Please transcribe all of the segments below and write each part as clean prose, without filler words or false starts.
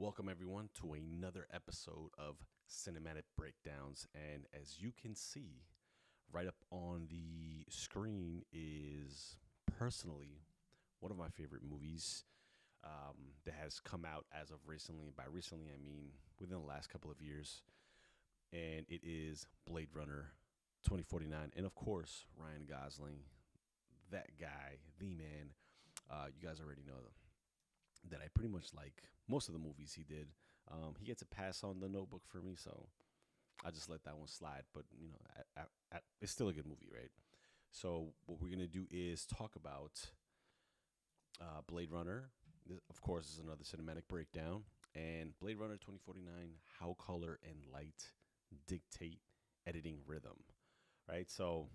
Welcome, everyone, to another episode of Cinematic Breakdowns. And as you can see, right up on the screen is personally one of my favorite movies that has come out as of recently. And by recently, I mean within the last couple of years. And it is Blade Runner 2049. And of course, Ryan Gosling, that guy, the man. You guys already know that I pretty much like most of the movies he did. He gets a pass on The Notebook for me, so I just let that one slide. But it's still a good movie, right? So what we're gonna do is talk about Blade Runner. This, of course, is another cinematic breakdown, and Blade Runner 2049: How Color and Light Dictate Editing Rhythm. Right. So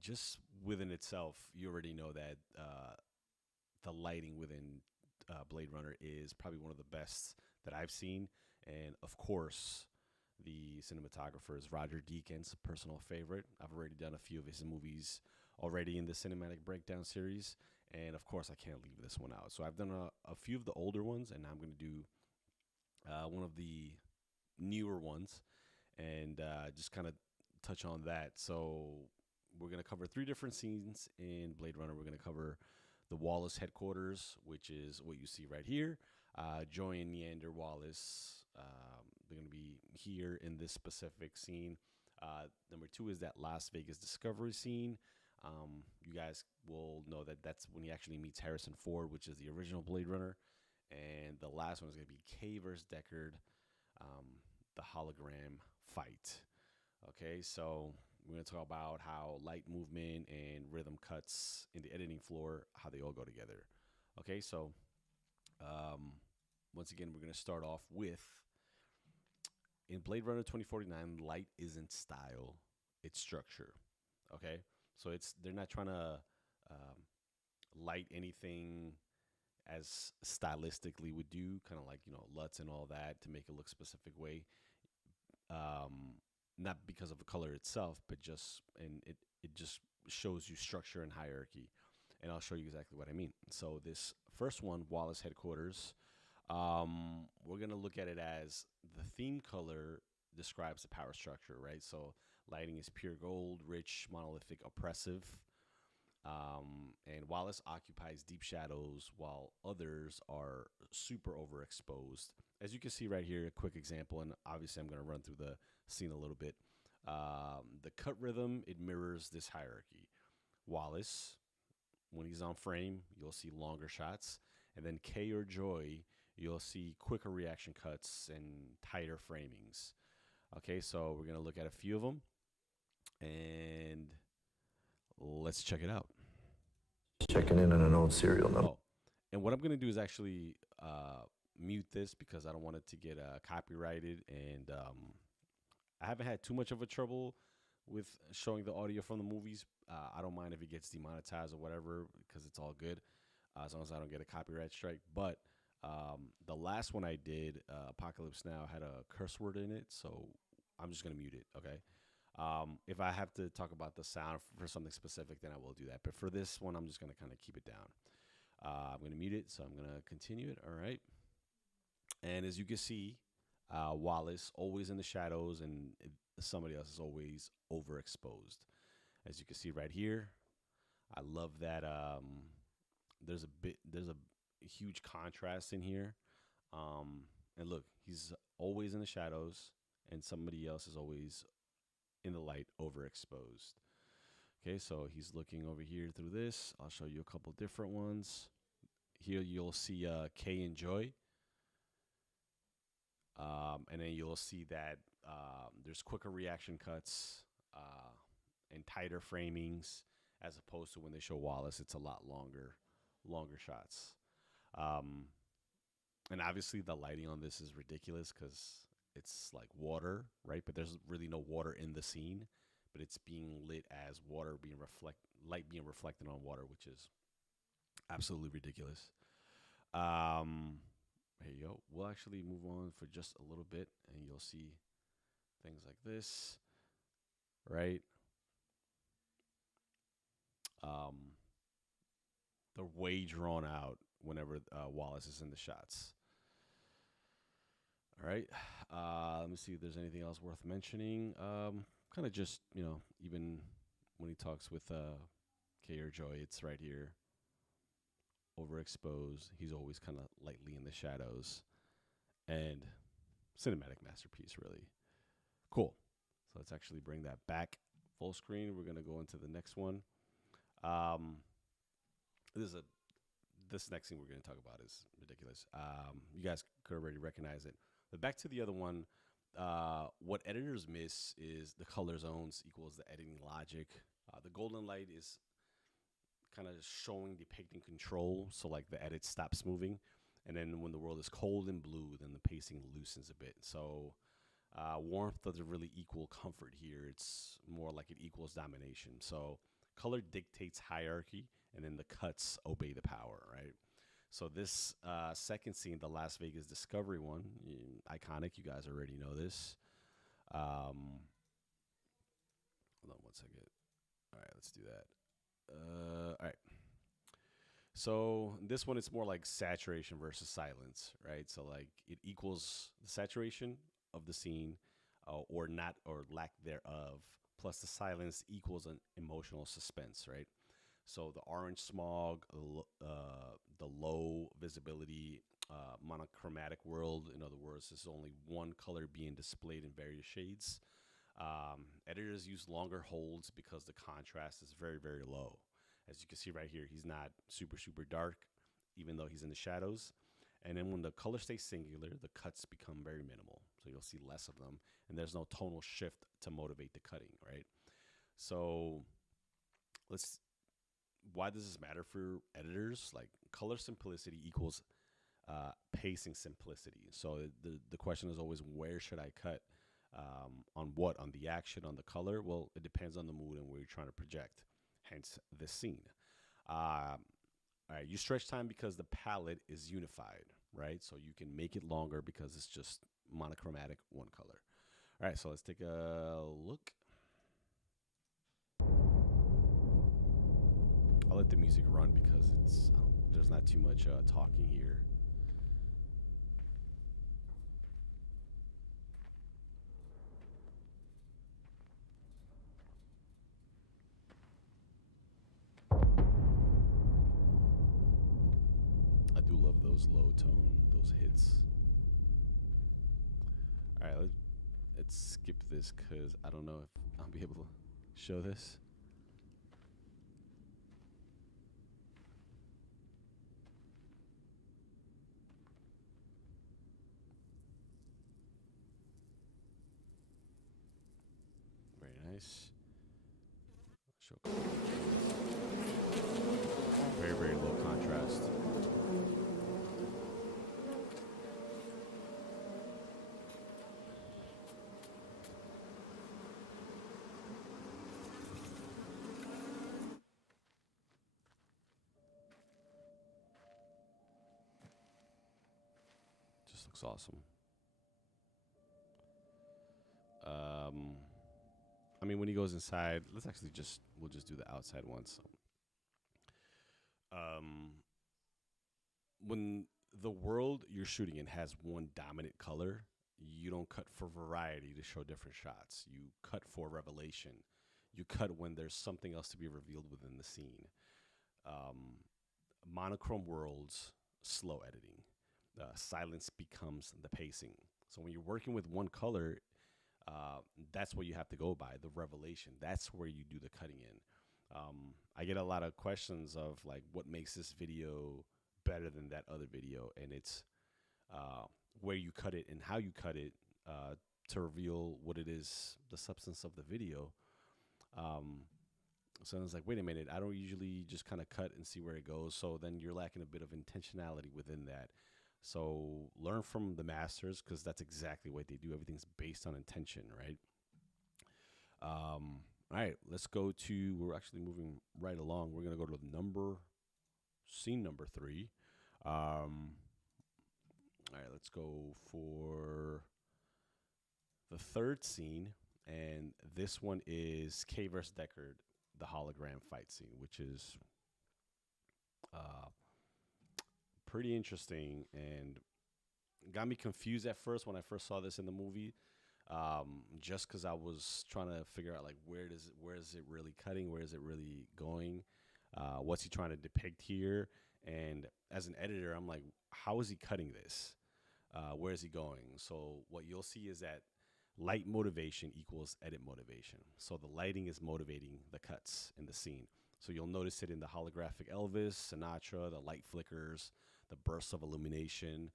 just within itself, you already know that the lighting within Blade Runner is probably one of the best that I've seen. And of course, the cinematographer is Roger Deakins, personal favorite. I've already done a few of his movies already in the cinematic breakdown series. And of course, I can't leave this one out. So I've done a few of the older ones, and now I'm going to do one of the newer ones and just kind of touch on that. So we're going to cover three different scenes in Blade Runner. We're going to cover the Wallace headquarters, which is what you see right here. Joy and Neander Wallace, they're going to be here in this specific scene. Number two is that Las Vegas discovery scene. You guys will know that that's when he actually meets Harrison Ford, which is the original Blade Runner. And the last one is going to be Kay versus Deckard, the hologram fight. Okay, so we're going to talk about how light movement and rhythm cuts in the editing floor, how they all go together. Okay, so once again, we're going to start off with in Blade Runner 2049, light isn't style, it's structure. Okay, so they're not trying to light anything as stylistically would do, kind of like LUTs and all that to make it look a specific way. Um, Not because of the color itself, but just and it just shows you structure and hierarchy. And I'll show you exactly what I mean. So this first one, Wallace headquarters, we're gonna look at it as the theme color describes the power structure, right? So lighting is pure gold, rich, monolithic, oppressive. And Wallace occupies deep shadows while others are super overexposed. As you can see right here, a quick example, and obviously I'm going to run through the scene a little bit. The cut rhythm, it mirrors this hierarchy. Wallace, when he's on frame, you'll see longer shots. And then Kay or Joy, you'll see quicker reaction cuts and tighter framings. Okay, so we're going to look at a few of them. And let's check it out. Checking in on an old serial number. Oh, and what I'm going to do is actually mute this because I don't want it to get copyrighted. And I haven't had too much of a trouble with showing the audio from the movies. I don't mind if it gets demonetized or whatever because it's all good as long as I don't get a copyright strike. But the last one I did, Apocalypse Now, had a curse word in it. So I'm just going to mute it. Okay. If I have to talk about the sound for something specific, then I will do that. But for this one, I'm just going to kind of keep it down. I'm going to mute it, so I'm going to continue it. All right. And as you can see, Wallace always in the shadows, and somebody else is always overexposed. As you can see right here, I love that. There's a huge contrast in here. And look, he's always in the shadows, and somebody else is always in the light overexposed. Okay, so he's looking over here through this. I'll show you a couple different ones. Here you'll see Kay and Joy. And then you'll see that there's quicker reaction cuts and tighter framings as opposed to when they show Wallace, it's a lot longer shots. Um, and obviously the lighting on this is ridiculous because it's like water, right? But there's really no water in the scene, but it's being lit as light being reflected on water, which is absolutely ridiculous. Here you go. We'll actually move on for just a little bit, and you'll see things like this, right? They're way drawn out whenever Wallace is in the shots. All right. Let me see if there's anything else worth mentioning. Kind of just, even when he talks with Kay or Joy, it's right here, overexposed. He's always kind of lightly in the shadows. And cinematic masterpiece, really. Cool. So let's actually bring that back full screen. We're going to go into the next one. Um, this is a this next thing we're going to talk about is ridiculous. You guys could already recognize it. But back to the other one. What editors miss is the color zones equals the editing logic. The golden light is kind of showing, depicting control. So like the edit stops moving. And then when the world is cold and blue, then the pacing loosens a bit. So warmth doesn't really equal comfort here. It's more like it equals domination. So color dictates hierarchy, and then the cuts obey the power, right? So this second scene, the Las Vegas Discovery one, iconic. You guys already know this. Hold on one second. All right, let's do that. All right. So this one, it's more like saturation versus silence, right? So like it equals the saturation of the scene, or not, or lack thereof, plus the silence equals an emotional suspense, right? So the orange smog, the low visibility, monochromatic world. In other words, there's only one color being displayed in various shades. Editors use longer holds because the contrast is very, very low. As you can see right here, he's not super, super dark, even though he's in the shadows. And then when the color stays singular, the cuts become very minimal. So you'll see less of them. And there's no tonal shift to motivate the cutting, right? So let's why does this matter for editors? Like color simplicity equals pacing simplicity. So the question is always, where should I cut? On what? On the action, on the color? Well, it depends on the mood and where you're trying to project. Hence the scene. All right, you stretch time because the palette is unified, right? So you can make it longer because it's just monochromatic, one color. All right, so let's take a look. I'll let the music run because there's not too much talking here. I do love those low tone, those hits. All right, let's skip this because I don't know if I'll be able to show this. Very nice. Show very, very low contrast. Just looks awesome. Um, I mean, when he goes inside, we'll just do the outside one. So, um, when the world you're shooting in has one dominant color, you don't cut for variety to show different shots. You cut for revelation. You cut when there's something else to be revealed within the scene. Um, Monochrome worlds, slow editing. Silence becomes the pacing. So when you're working with one color, that's what you have to go by, the revelation. That's where you do the cutting in. I get a lot of questions of like, what makes this video better than that other video? And it's where you cut it and how you cut it to reveal what it is, the substance of the video. So I was like, wait a minute, I don't usually just kind of cut and see where it goes. So then you're lacking a bit of intentionality within that. So learn from the masters because that's exactly what they do. Everything's based on intention, right? All right, let's go to, we're actually moving right along. We're going to go to scene number 3. All right, let's go for the third scene. And this one is Kay versus Deckard, the hologram fight scene, which is pretty interesting and got me confused at first when I first saw this in the movie. Just because I was trying to figure out like where is it really cutting, where is it really going, what's he trying to depict here, and as an editor, I'm like, how is he cutting this? Where is he going? So what you'll see is that light motivation equals edit motivation. So the lighting is motivating the cuts in the scene. So you'll notice it in the holographic Elvis, Sinatra, the light flickers, the bursts of illumination.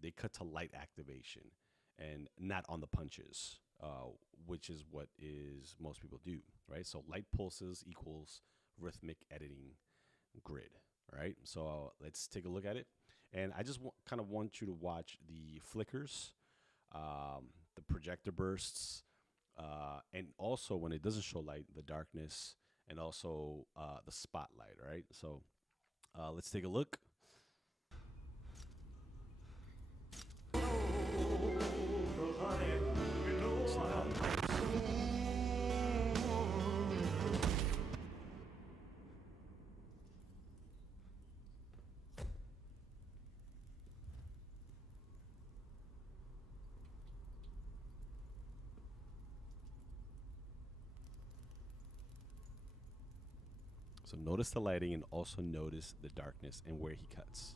They cut to light activation and not on the punches, which is what is most people do, right? So light pulses equals rhythmic editing grid, right? So let's take a look at it. And I just kind of want you to watch the flickers, the projector bursts, and also when it doesn't show light, the darkness, and also the spotlight, right? So let's take a look. See how it goes. So notice the lighting and also notice the darkness and where he cuts.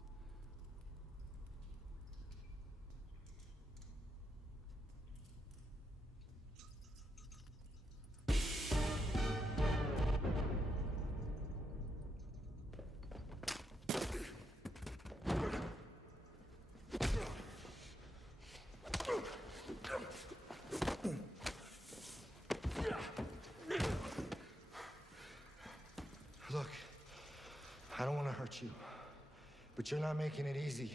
Look, I don't want to hurt you, but you're not making it easy.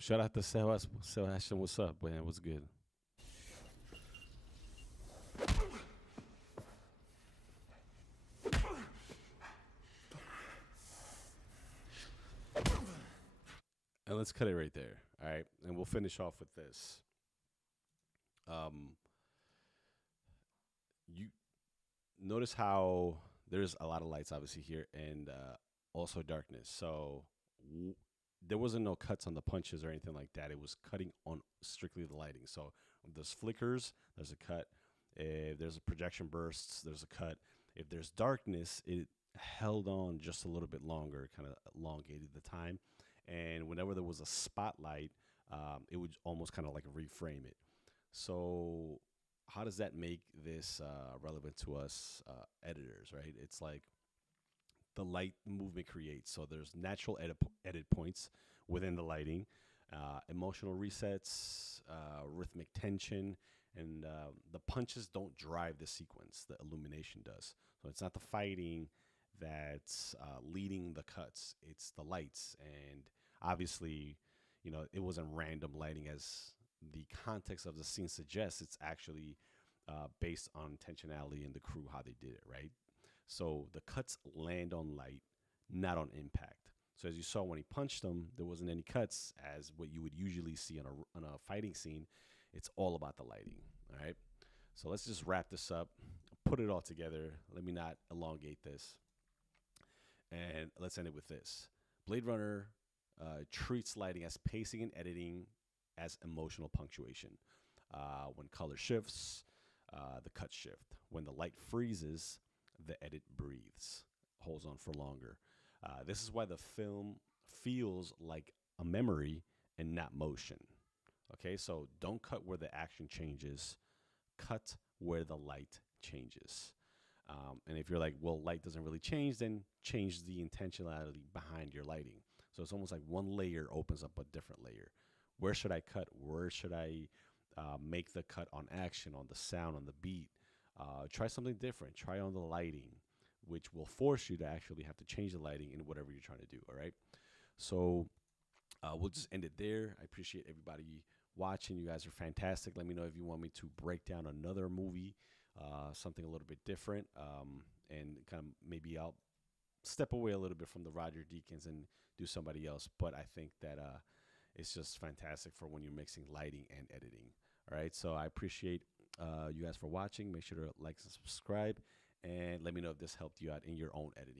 Shout out to Sebastian. What's up, man? What's good? And let's cut it right there. All right. And we'll finish off with this. Um, you notice how there's a lot of lights obviously here and also darkness. So w- there wasn't no cuts on the punches or anything like that. It was cutting on strictly the lighting. So if there's flickers, there's a cut. If there's a projection bursts, there's a cut. If there's darkness, it held on just a little bit longer, kind of elongated the time. And whenever there was a spotlight, it would almost kind of like reframe it. So how does that make this relevant to us editors, right? It's like the light movement creates. So there's natural edit points within the lighting, emotional resets, rhythmic tension, and the punches don't drive the sequence. The illumination does. So it's not the fighting that's leading the cuts. It's the lights, and obviously, it wasn't random lighting as the context of the scene suggests. It's actually based on intentionality and the crew how they did it, right? So the cuts land on light, not on impact. So as you saw when he punched them, there wasn't any cuts as what you would usually see on a fighting scene. It's all about the lighting. All right. So let's just wrap this up, put it all together. Let me not elongate this. And let's end it with this. Blade Runner treats lighting as pacing and editing as emotional punctuation. When color shifts, the cuts shift. When the light freezes, the edit breathes, holds on for longer. This is why the film feels like a memory and not motion. Okay, so don't cut where the action changes, cut where the light changes. And if you're like, well, light doesn't really change, then change the intentionality behind your lighting. So it's almost like one layer opens up a different layer. Where should I cut? Where should I make the cut on action, on the sound, on the beat? Try something different. Try on the lighting, which will force you to actually have to change the lighting in whatever you're trying to do. All right. So we'll just end it there. I appreciate everybody watching. You guys are fantastic. Let me know if you want me to break down another movie, something a little bit different, and kind of maybe I'll step away a little bit from the Roger Deakins and do somebody else. But I think that it's just fantastic for when you're mixing lighting and editing. All right. So I appreciate you guys for watching. Make sure to like and subscribe, and let me know if this helped you out in your own editing.